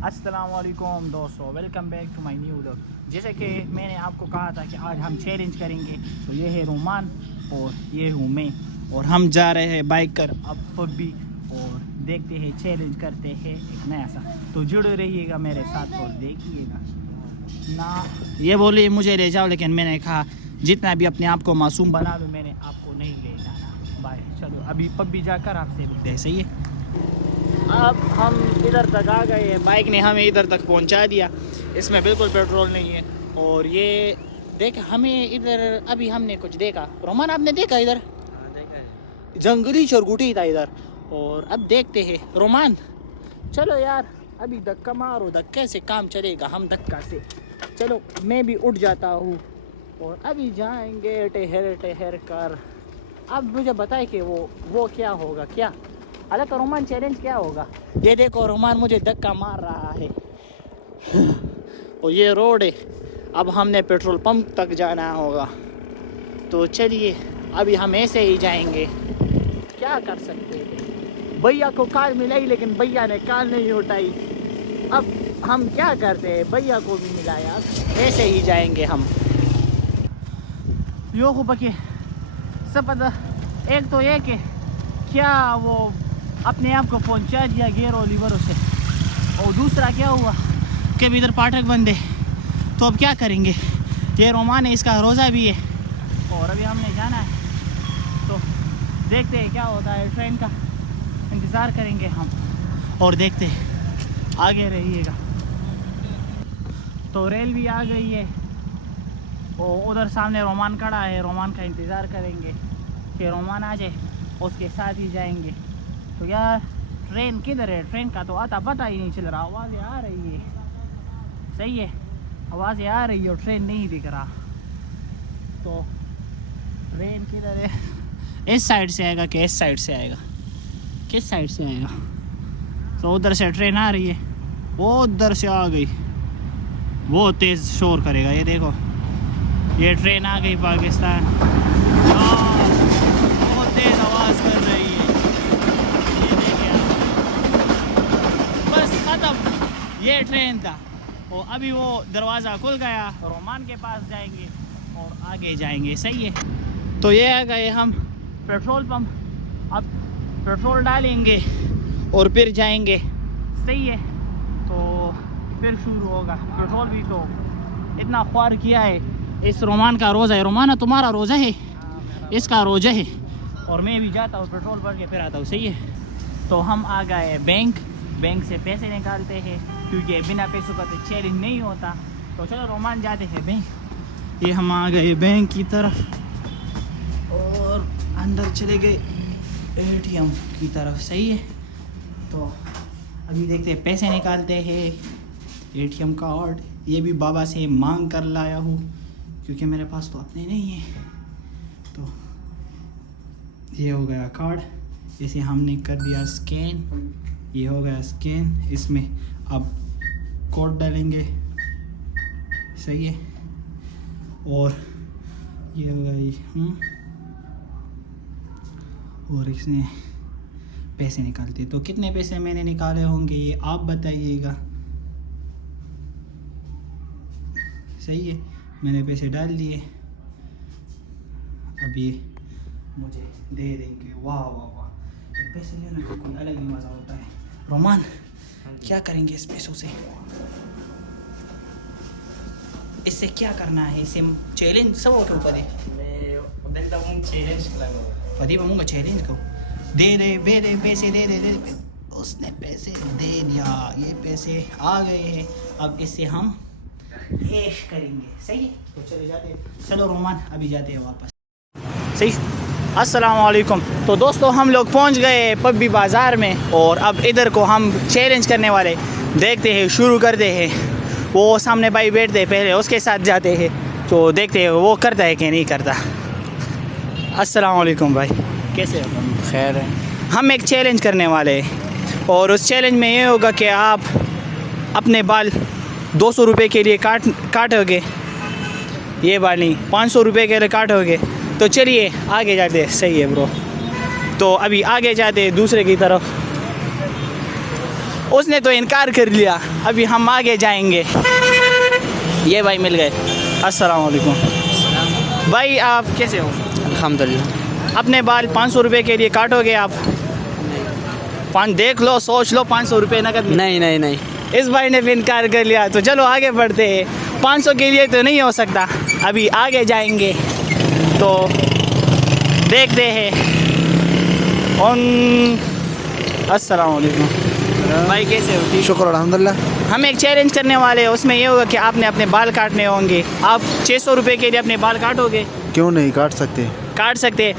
अस्सलाम वालेकुम दोस्तों, welcome back to my new vlog. जैसे कि मैंने आपको कहा था कि आज हम चैलेंज करेंगे, तो ये है रोमान और ये हूँ मैं, और हम जा रहे हैं बाइक कर अब पब्बी और देखते हैं, चैलेंज करते हैं एक नया सा। तो जुड़े रहिएगा मेरे साथ और देखिएगा ना। ये बोले मुझे ले जाओ, लेकिन मैंने कहा जितना भी अपने आप को मासूम बना लो, मैंने आपको नहीं ले जाना। बाय, चलो अभी पब्बी जाकर आपसे मिलते हैं। सही है, अब हम इधर तक आ गए हैं, बाइक ने हमें इधर तक पहुंचा दिया। इसमें बिल्कुल पेट्रोल नहीं है। और ये देख, हमें इधर अभी हमने कुछ देखा। रोमान, आपने देखा इधर? जंगली चरगुटी था इधर। और अब देखते हैं। रोमान चलो यार, अभी धक्का मारो, धक्के से काम चलेगा। हम धक्का से, चलो मैं भी उठ जाता हूँ और अभी जाएंगे ठहर ठहर कर। अब मुझे बताए कि वो क्या होगा, क्या अलग रोमान चैलेंज क्या होगा। ये देखो, रोमान मुझे धक्का मार रहा है और ये रोड है। अब हमने पेट्रोल पंप तक जाना होगा, तो चलिए अभी हम ऐसे ही जाएंगे। क्या कर सकते हैं, भैया को कार मिलाई लेकिन भैया ने कार नहीं उठाई। अब हम क्या करते हैं, भैया को भी मिलाया, ऐसे ही जाएंगे हम। यो हो बके सब पता। एक तो ये कि क्या वो अपने आप को पहुंचा दिया गियर और लीवरों से, और दूसरा क्या हुआ कि अभी इधर फाटक बंद है। तो अब क्या करेंगे। ये रोमान है, इसका रोज़ा भी है और अभी हमने जाना है, तो देखते हैं क्या होता है। ट्रेन का इंतज़ार करेंगे हम और देखते हैं, आगे रहिएगा। तो रेल भी आ गई है और उधर सामने रोमान खड़ा है। रोमान का इंतज़ार करेंगे कि रोमान आ जाए, उसके साथ ही जाएंगे। तो यार ट्रेन किधर है, ट्रेन का तो आता पता ही नहीं चल रहा। आवाज़ें आ रही है, सही है, आवाज़ें आ रही है और ट्रेन नहीं दिख रहा। तो ट्रेन किधर है, इस साइड से आएगा कि इस साइड से आएगा, किस साइड से आएगा। तो उधर से ट्रेन आ रही है, वो उधर से आ गई, वो तेज़ शोर करेगा। ये देखो, ये ट्रेन आ गई पाकिस्तान, बहुत तेज़ आवाज़ कर रही है। ये ट्रेन था, और अभी वो दरवाज़ा खुल गया। रोमान के पास जाएंगे और आगे जाएंगे। सही है, तो ये आ गए हम पेट्रोल पंप। अब पेट्रोल डालेंगे और फिर जाएंगे। सही है, तो फिर शुरू होगा। पेट्रोल भी तो इतना ख्वार किया है। इस रोमान का रोज़ा है। रोमाना तुम्हारा रोज़ा है? इसका रोज़ा है। और मैं भी जाता हूँ पेट्रोल भर के फिर आता हूँ। सही है, तो हम आ गए बैंक से पैसे निकालते हैं, क्योंकि बिना पैसों का तो चैलेंज नहीं होता। तो चलो रोमान जाते हैं बैंक। ये हम आ गए बैंक की तरफ और अंदर चले गए ATM की तरफ। सही है, तो अभी देखते हैं, पैसे निकालते हैं। ATM कार्ड ये भी बाबा से मांग कर लाया हूँ, क्योंकि मेरे पास तो अपने नहीं है। तो ये हो गया कार्ड, इसे हमने कर दिया स्कैन। ये हो गया स्कैन, इसमें अब कोड डालेंगे। सही है, और ये हो गई और इसने पैसे निकालते। तो कितने पैसे मैंने निकाले होंगे ये आप बताइएगा। सही है, मैंने पैसे डाल दिए। अब ये मुझे दे देंगे। वाह वाह वाह, पैसे लेने का कोई अलग ही मज़ा होता है। रोमान, क्या करेंगे इस पैसों से? इससे क्या करना है? इसे चैलेंज सब के ऊपर है। पति बमूंगा चैलेंज को दे दे पैसे दे। उसने पैसे दे दिया, ये पैसे आ गए हैं। अब इससे हम ऐश करेंगे। सही है, तो चले जाते हैं। चलो रोमान, अभी जाते हैं वापस। सही, अस्सलाम वालेकुम। तो दोस्तों, हम लोग पहुंच गए पब्बी बाज़ार में, और अब इधर को हम चैलेंज करने वाले देखते हैं, शुरू करते हैं। वो सामने भाई बैठते हैं, पहले उसके साथ जाते हैं, तो देखते हैं वो करता है कि नहीं करता। अस्सलाम वालेकुम भाई, कैसे हो? खैर है। हम एक चैलेंज करने वाले हैं, और उस चैलेंज में ये होगा कि आप अपने बाल 200 रुपये के लिए काटोगे। ये बाल नहीं, 500 रुपये के लिए काटोगे। तो चलिए आगे जाते हैं। सही है ब्रो, तो अभी आगे जाते हैं दूसरे की तरफ। उसने तो इनकार कर लिया। अभी हम आगे जाएंगे। ये भाई मिल गए। अस्सलाम वालेकुम। भाई आप कैसे हो? अल्हम्दुलिल्लाह। अपने बाल 500 रुपये के लिए काटोगे आप? देख लो, सोच लो, 500 रुपये नकद में। नहीं नहीं नहीं। इस भाई ने भी इनकार कर लिया। तो चलो आगे बढ़ते हैं। 500 के लिए तो नहीं हो सकता। अभी आगे जाएंगे तो देखते हैं। अस्सलाम वालेकुम भाई, कैसे हो? ठीक। शुक्र अल्हम्दुलिल्लाह। हम एक चैलेंज करने वाले हैं। उसमें ये होगा कि आपने अपने बाल काटने होंगे। आप 600 रुपये के लिए अपने बाल काटोगे? क्यों नहीं काट सकते? काट सकते।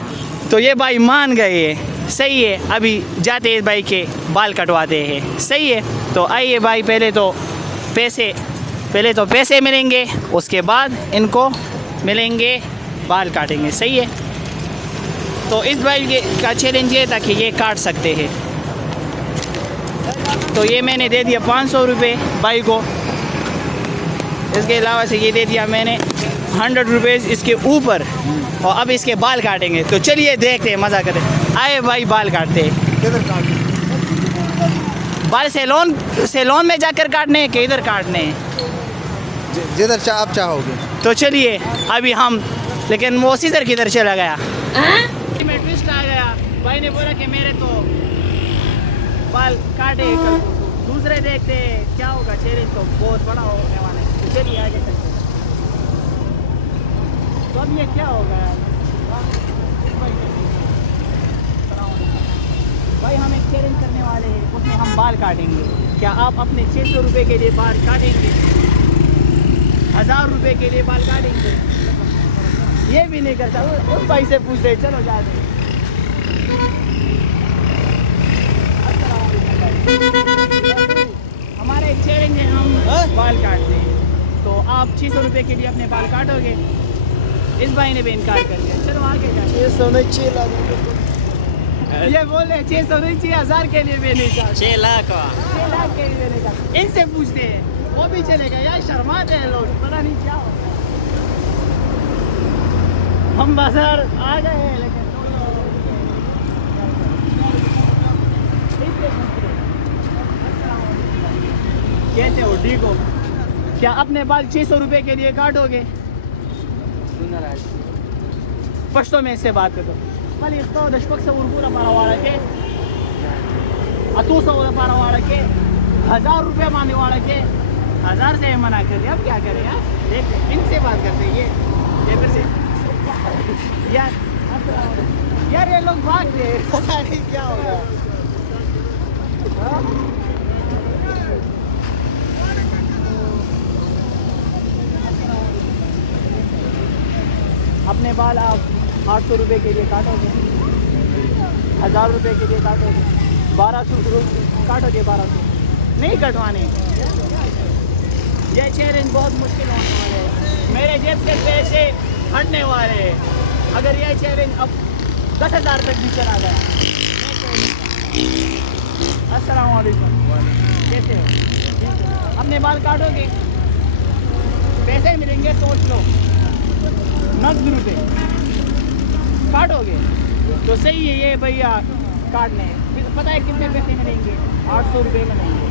तो ये भाई मान गए। सही है। अभी जाते हैं भाई के बाल कटवाते हैं। सही है। तो आइए भाई, पहले तो पैसे मिलेंगे, उसके बाद इनको मिलेंगे, बाल काटेंगे। सही है। तो इस भाई का चैलेंज ये था कि ये काट सकते हैं। तो ये मैंने दे दिया 500 रुपये भाई को। इसके अलावा से ये दे दिया मैंने 100 रुपीज़ इसके ऊपर। और अब इसके बाल काटेंगे। तो चलिए देखते हैं, मज़ा करें। आए भाई, बाल काटते हैं। किधर काटते? बाल सैलून में जाकर काटने हैं कि इधर काटने हैं? जिधर आप चाहोगे। तो चलिए अभी हम, लेकिन वो सीधर किधर चला गया? में ट्विस्ट आ गया। भाई ने बोला कि मेरे तो बाल काटे कल। दूसरे देखते हैं क्या होगा। चैलेंज तो बहुत बड़ा होने वाला है। तो चलिए आगे चलते हैं। तो अब ये क्या होगा? भाई हम एक चैलेंज करने वाले हैं, उसमें हम बाल काटेंगे। क्या आप अपने 600 रुपये के लिए बाल काटेंगे? 1000 रुपये के लिए बाल काटेंगे? ये भी नहीं करता। उस भाई से पूछ रहे। चलो जाते हैं। हमारा एक चैलेंज है, हम बाल काटते हैं। तो आप 600 रुपये के लिए अपने बाल काटोगे? इस भाई ने भी इनकार कर दिया। चलो आगे जाते हैं। 600 नहीं, 6 लाख। ये बोले 600 नहीं, 6000 के लिए भी नहीं काटते। 6 लाख। 6 लाख के लिए नहीं काटते। इनसे पूछते हैं, वो भी चलेगा। यार शर्माते हैं लोग, पता नहीं क्या होगा। हम बाजार आ गए हैं, लेकिन कैसे हो? ठीक हो? क्या अपने बाल 600 रुपये के लिए काटोगे? पश्तो में इससे बात करो। मल इसको दशपक से उर्पूरा पारा के अतू सौ पारा के 1000 रुपये मानने वाला के 1000 से मना कर दिया। अब क्या करें यार? देख इनसे बात करते हैं। ये फिर से यार ये लोग भाग गए। पता नहीं क्या होगा। अपने बाल आप 800 रुपये के लिए काटोगे? 1000 रुपये के लिए काटोगे? 1200 काटोगे? 1200 नहीं कटवाने। ये चैलेंज बहुत मुश्किल होने वाले है। मेरे जेब से पैसे हटने वाले हैं अगर ये चैलेंज अब 10,000 तक भी चला गया। अस्सलाम वालेकुम, कैसे हो? अपने बाल काटोगे? पैसे मिलेंगे, सोच लो। नकद रुपये काटोगे तो सही है। ये भैया काटने पता है कितने पैसे मिलेंगे? 800 रुपये मिलेंगे।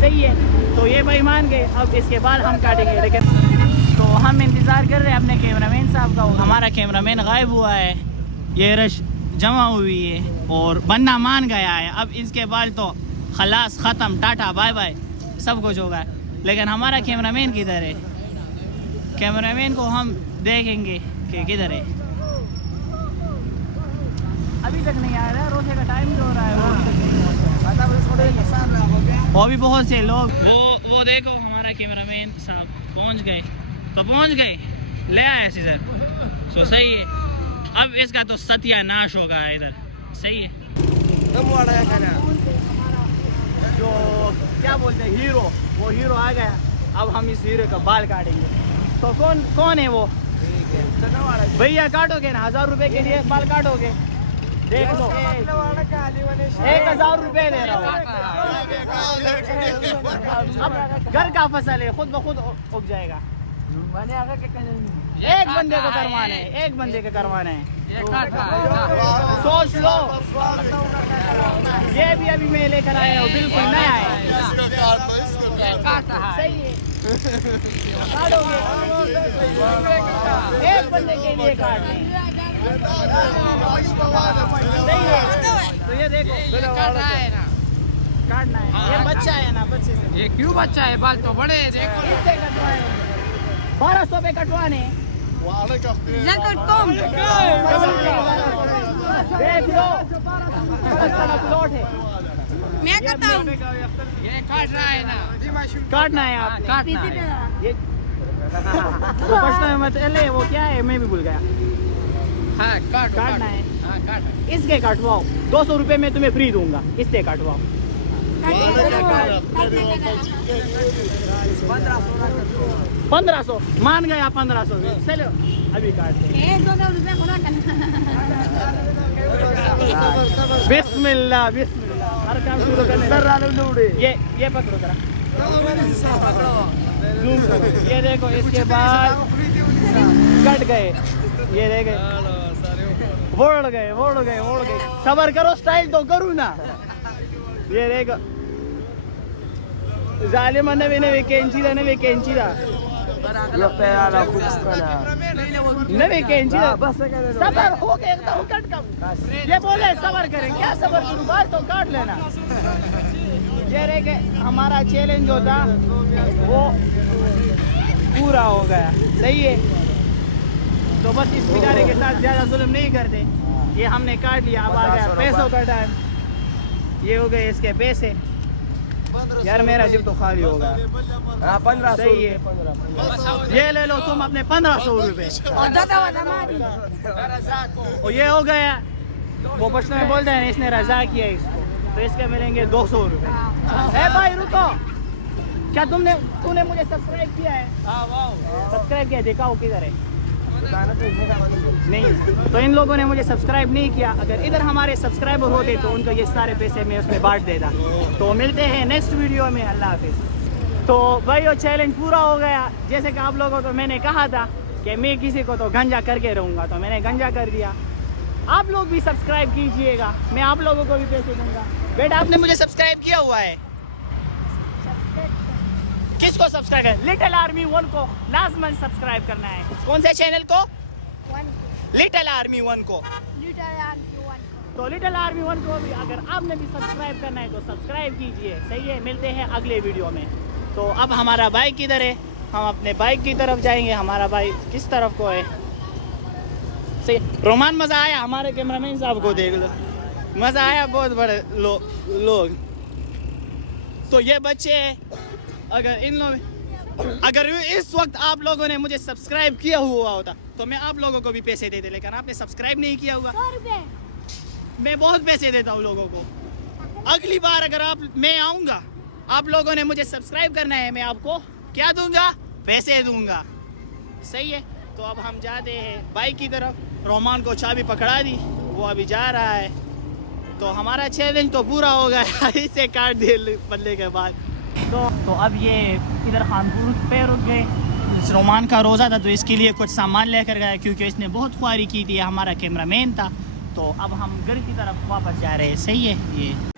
सही है। तो ये भाई मान गए। अब इसके बाद हम काटेंगे। लेकिन तो हम इंतज़ार कर रहे हैं अपने कैमरामैन साहब का। हमारा कैमरामैन गायब हुआ है। ये रश जमा हुई है और बंदा मान गया है। अब इसके बाद तो खलास, ख़त्म, टाटा बाय बाय, सब कुछ होगा। लेकिन हमारा कैमरामैन किधर है? कैमरामैन को हम देखेंगे कि किधर है। अभी तक नहीं आ रहा है। रोजे का टाइम जो हो रहा है वो अभी तक नहीं आ रहा है। और भी बहुत से लोग वो देखो हमारा कैमरामैन साहब पहुंच गए। तो पहुंच गए, ले आए सीजर। तो सही है। अब इसका तो सत्यानाश होगा इधर। सही है। जो क्या बोलते हैं हीरो, वो हीरो आ गया। अब हम इस हीरो का बाल काटेंगे। तो कौन है वो? भैया काटोगे ना? 1000 रुपये के लिए बाल काटोगे? देख लो 1000 रुपये ले रहा हूँ। अब घर का फसल है, खुद ब खुद उग जाएगा। एक बंदे को करवाना है, एक बंदे को करवाना है। सोच लो, ये भी अभी मैं लेकर आया हूँ, बिल्कुल नया है। सही है, काटोगे एक बंदे के लिए काट लें। सही है, तो ये देखो काटना है। ये बच्चा है ना, बच्चे से। ये क्यों बच्चा है? बाल तो बड़े हैं, देखो। इससे कटवाए 1200 पे कटवाने। देख लो, प्लॉट है। मैं करता हूँ। ये काट रहा है ना, काटना है आप, काटना है। ये तो पछता मत ले, वो क्या है मैं भी भूल गया। हाँ, काटना है, हाँ, काट। इसके कटवाओ। 200 रुपए में तुम्हें फ्री दूंगा, इससे कटवाओ। 1500 मान गया, 1500 चलो अभी काट दे। बिस्मिल्लाह बिस्मिल्लाह, हर काम शुरू करने। ये पकड़ो जरा, जूम करो। ये देखो, इसके बाद कट गए, ये देख वोड़ गए। सबर करो, स्टाइल तो करूँ ना। ये देखो, जालिम नवे कैंची दा सबर हो गया एकदम कट कम। ये बोले सबर करें, क्या सबर करूं, बाल तो काट लेना। ये रे के हमारा चैलेंज जो था वो पूरा हो गया। सही है, तो बस इस बेचारे के साथ ज्यादा जुल्म नहीं करते। ये हमने काट लिया, अब आ गया पैसों का टाइम। ये हो गए इसके पैसे। यार मेरा जिम तो खाली होगा। 1500 सही है, ये ले लो तुम अपने 1500 रुपए। और ये हो गया, वो पश्तो में बोलते हैं इसने रजा किया इसको, तो इसके मिलेंगे 200 रुपए। ए भाई रुको, क्या तूने मुझे सब्सक्राइब किया है? सब्सक्राइब किया, दिखाओ किधर है? नहीं, तो इन लोगों ने मुझे सब्सक्राइब नहीं किया। अगर इधर हमारे सब्सक्राइबर होते तो उनको ये सारे पैसे मैं उसमें बांट देता। तो मिलते हैं नेक्स्ट वीडियो में, अल्लाह हाफिज़। तो भाई वो चैलेंज पूरा हो गया। जैसे कि आप लोगों को मैंने कहा था कि मैं किसी को तो गंजा करके रहूँगा, तो मैंने गंजा कर दिया। आप लोग भी सब्सक्राइब कीजिएगा, मैं आप लोगों को भी पैसे दूँगा। बेटा आपने मुझे सब्सक्राइब किया हुआ है? किसको सब्सक्राइब करना? लिटिल आर्मी 1 को लाजमन सब्सक्राइब करना है। कौन से चैनल को? लिटिल आर्मी 1 को। तो लिटिल आर्मी 1 को भी अगर आपने भी सब्सक्राइब करना है तो सब्सक्राइब कीजिए। सही है, मिलते हैं अगले वीडियो में। तो अब हमारा बाइक किधर है? हम अपने बाइक की तरफ जाएंगे। हमारा बाइक किस तरफ को है? सही, रोमान मज़ा आया? हमारे कैमरामैन साहब को देख लो, मज़ा आया बहुत बड़े लोग। तो ये बच्चे हैं, अगर इस वक्त आप लोगों ने मुझे सब्सक्राइब किया हुआ होता तो मैं आप लोगों को भी पैसे देते, लेकिन आपने सब्सक्राइब नहीं किया हुआ। 100 रुपए मैं बहुत पैसे देता हूँ लोगों को। अगली बार अगर मैं आऊँगा, आप लोगों ने मुझे सब्सक्राइब करना है, मैं आपको क्या दूंगा? पैसे दूंगा। सही है, तो अब हम जाते हैं बाइक की तरफ। रोमान को चाबी पकड़ा दी, वो अभी जा रहा है। तो हमारा चैलेंज तो पूरा हो गया। इसे काट दिए बदले के बाद। तो अब ये इधर खानपुर पे रुक गए। इस रोमान का रोज़ा था तो इसके लिए कुछ सामान लेकर गया, क्योंकि इसने बहुत ख्वारी की थी। हमारा कैमरामैन था। तो अब हम घर की तरफ वापस जा रहे हैं। सही है ये।